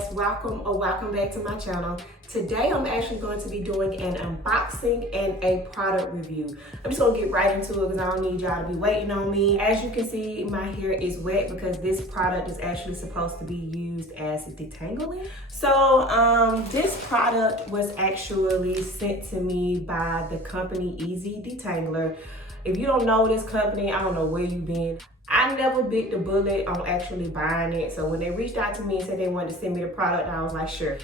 guys, welcome back to my channel. Today I'm actually going to be doing an unboxing and a product review. I'm just gonna get right into it because I don't need y'all to be waiting on me. As you can see, my hair is wet because this product is actually supposed to be used as detangling. So this product was actually sent to me by the company Easy Detangler. If you don't know this company, I don't know where you've been. I never bit the bullet on actually buying it. So when they reached out to me and said they wanted to send me the product, I was like, sure.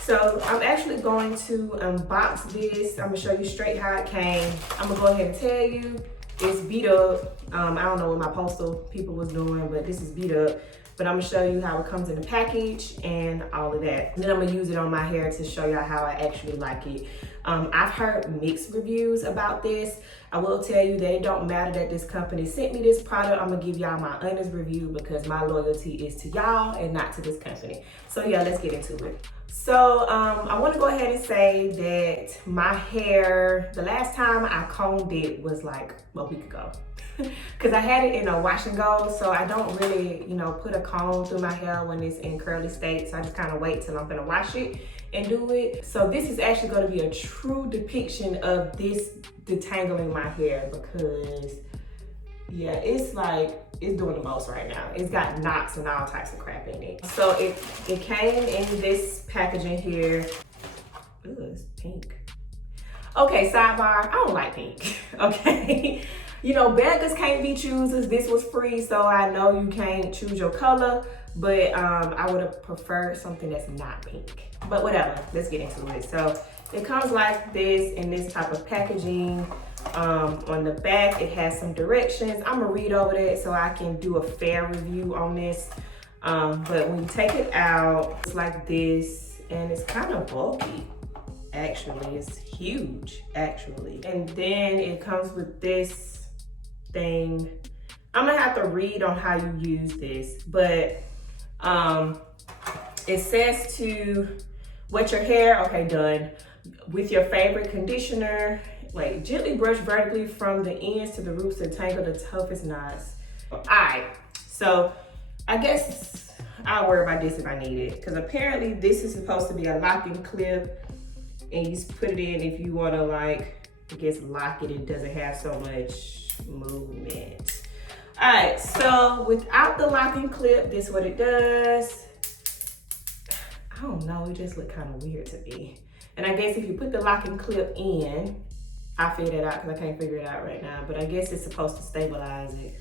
So I'm actually going to unbox this. I'm gonna show you straight how it came. I'm gonna go ahead and tell you it's beat up. I don't know what my postal people was doing, but this is beat up. But I'm gonna show you how it comes in the package and all of that. And then I'm gonna use it on my hair to show y'all how I actually like it. I've heard mixed reviews about this. I will tell you that it don't matter that this company sent me this product. I'm gonna give y'all my honest review because my loyalty is to y'all and not to this company. So yeah, let's get into it. So I wanna go ahead and say that my hair, the last time I combed it was like a week ago. Because I had it in a wash and go, so I don't really, put a comb through my hair when it's in curly state. So I just kind of wait till I'm gonna wash it and do it. So this is actually gonna be a true depiction of this detangling my hair because yeah, it's doing the most right now. It's got knots and all types of crap in it. So it came in this packaging here. Ooh, it's pink. Okay, sidebar, I don't like pink, okay? Beggars can't be choosers. This was free, so I know you can't choose your color, but I would have preferred something that's not pink. But whatever, let's get into it. So it comes like this in this type of packaging. On the back, it has some directions. I'm gonna read over that so I can do a fair review on this. But when you take it out, it's like this, and it's kind of bulky. Actually, it's huge, actually. And then it comes with this thing. I'm gonna have to read on how you use this, but it says to wet your hair, okay, done, with your favorite conditioner. Wait, gently brush vertically from the ends to the roots to tangle the toughest knots. All right, so I guess I'll worry about this if I need it, because apparently this is supposed to be a locking clip, and you just put it in if you want to, like, I guess lock it. It doesn't have so much movement. All right, so without the locking clip, this is what it does. I don't know, it just looked kind of weird to me. And I guess if you put the locking clip in, I'll figure that out because I can't figure it out right now, but I guess it's supposed to stabilize it.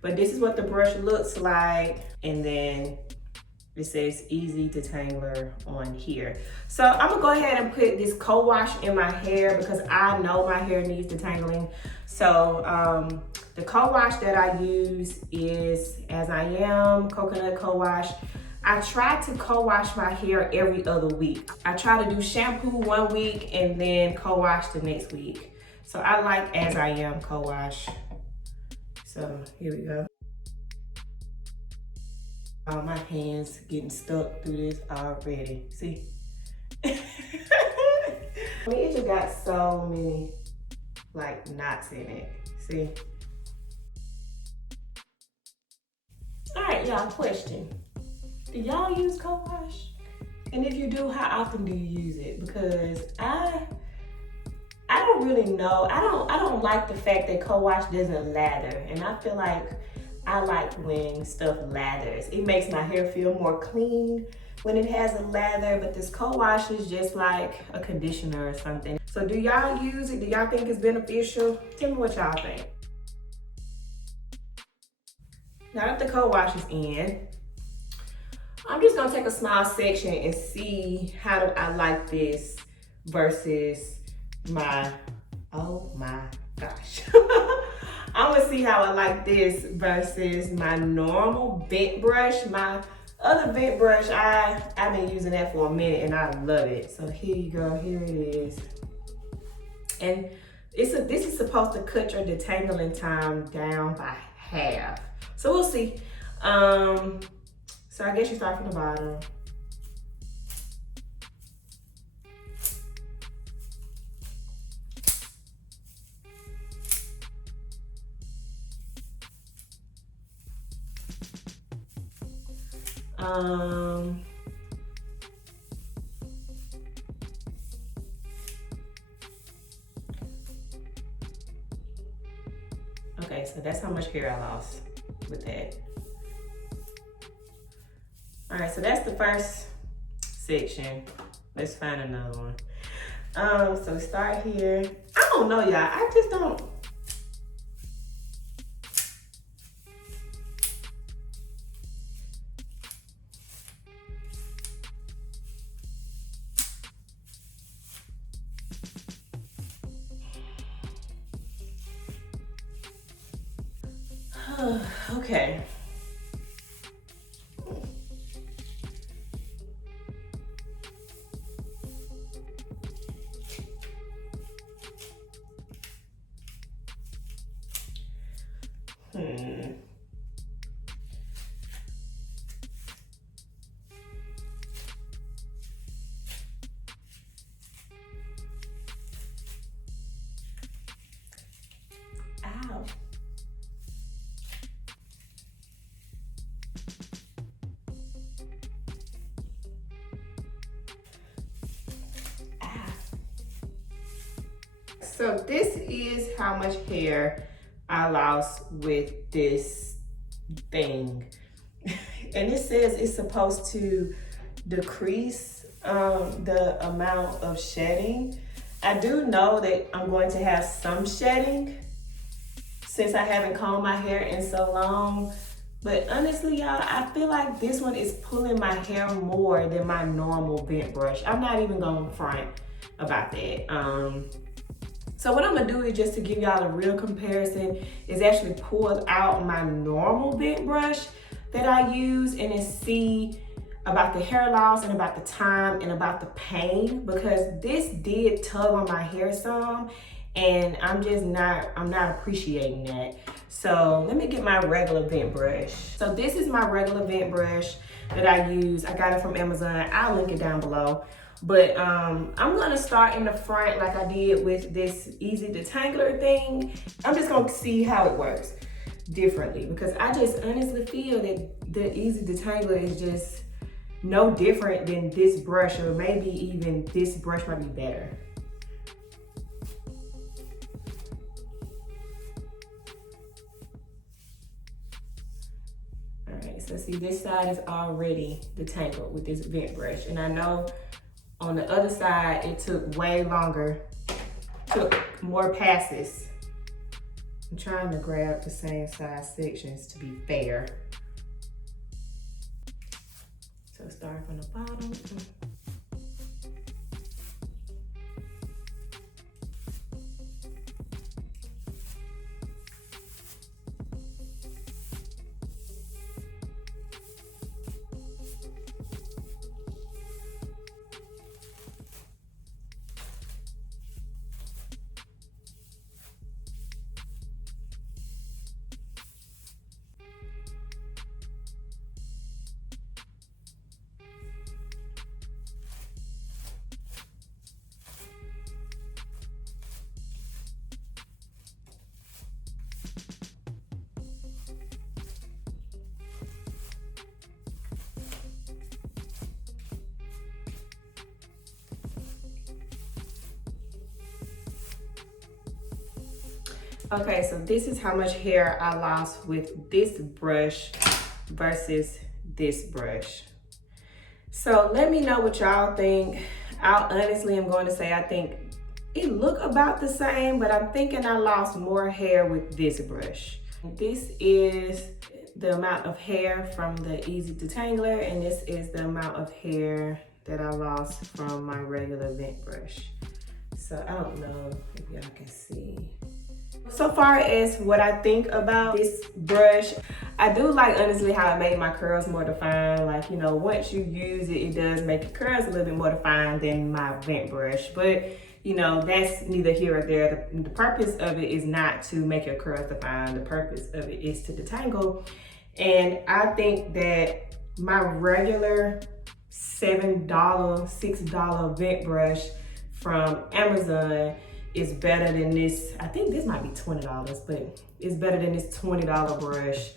But this is what the brush looks like, and then it says Easy Detangler on here. So I'm gonna go ahead and put this CoWash in my hair because I know my hair needs detangling. So the CoWash that I use is As I Am Coconut CoWash. I try to co-wash my hair every other week. I try to do shampoo one week and then co-wash the next week. So I like As I Am co-wash. So here we go. Oh, my hands getting stuck through this already. See? I mean, it just got so many knots in it. See? All right, y'all, question. Do y'all use CoWash? And if you do, how often do you use it? Because I don't really know. I don't like the fact that CoWash doesn't lather. And I feel like I like when stuff lathers. It makes my hair feel more clean when it has a lather, but this CoWash is just like a conditioner or something. So do y'all use it? Do y'all think it's beneficial? Tell me what y'all think. Now that the CoWash is in, I'm just gonna take a small section and see how do I like this versus my, oh my gosh. I'm gonna see how I like this versus my normal bent brush. My other bent brush, I've been using that for a minute and I love it. So here you go, here it is. And this is supposed to cut your detangling time down by half. So we'll see. So I guess you start from the bottom. Okay, so that's how much hair I lost with that. All right, so that's the first section. Let's find another one. So start here. I don't know, y'all. I just don't. Okay. Ow. So this is how much hair I lost with this thing. And it says it's supposed to decrease the amount of shedding. I do know that I'm going to have some shedding since I haven't combed my hair in so long. But honestly, y'all, I feel like this one is pulling my hair more than my normal bent brush. I'm not even gonna front about that. So what I'm gonna do is, just to give y'all a real comparison, is actually pull out my normal bent brush that I use and then see about the hair loss and about the time and about the pain, because this did tug on my hair some and I'm not appreciating that. So let me get my regular bent brush. So this is my regular bent brush that I use. I got it from Amazon. I'll link it down below. But I'm gonna start in the front like I did with this Easy Detangler thing. I'm just gonna see how it works differently, because I just honestly feel that the Easy Detangler is just no different than this brush, or maybe even this brush might be better. All right, so see, this side is already detangled with this bent brush, and I know on the other side, it took way longer, took more passes. I'm trying to grab the same size sections to be fair. So start from the bottom. Okay, so this is how much hair I lost with this brush versus this brush. So let me know what y'all think. I honestly am going to say I think it look about the same, but I'm thinking I lost more hair with this brush. This is the amount of hair from the Easy Detangler, and this is the amount of hair that I lost from my regular bent brush. So I don't know if y'all can see. So far as what I think about this brush, I do like honestly how it made my curls more defined. Like, you know, once you use it, it does make your curls a little bit more defined than my bent brush. But, you know, that's neither here or there. The purpose of it is not to make your curls defined. The purpose of it is to detangle. And I think that my regular $7, $6 bent brush from Amazon is better than this. I think this might be $20, but it's better than this $20 brush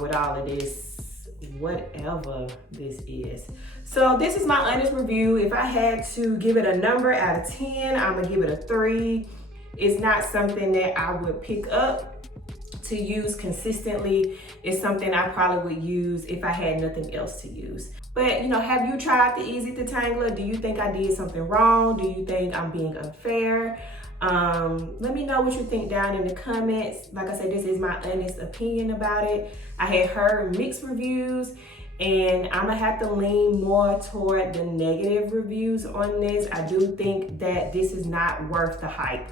with all of this whatever this is. So this is my honest review. If I had to give it a number out of 10, I'm gonna give it a 3. It's not something that I would pick up to use consistently. It's something I probably would use if I had nothing else to use. But you know, have you tried the Easy Detangler? Do you think I did something wrong? Do you think I'm being unfair? Let me know what you think down in the comments. Like I said, this is my honest opinion about it. I had heard mixed reviews, and I'm gonna have to lean more toward the negative reviews on this. I do think that this is not worth the hype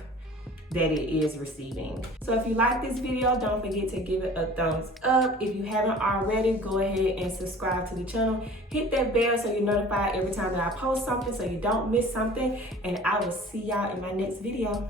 that it is receiving. So if you like this video, don't forget to give it a thumbs up. If you haven't already, go ahead and subscribe to the channel. Hit that bell so you're notified every time that I post something so you don't miss something. And I will see y'all in my next video.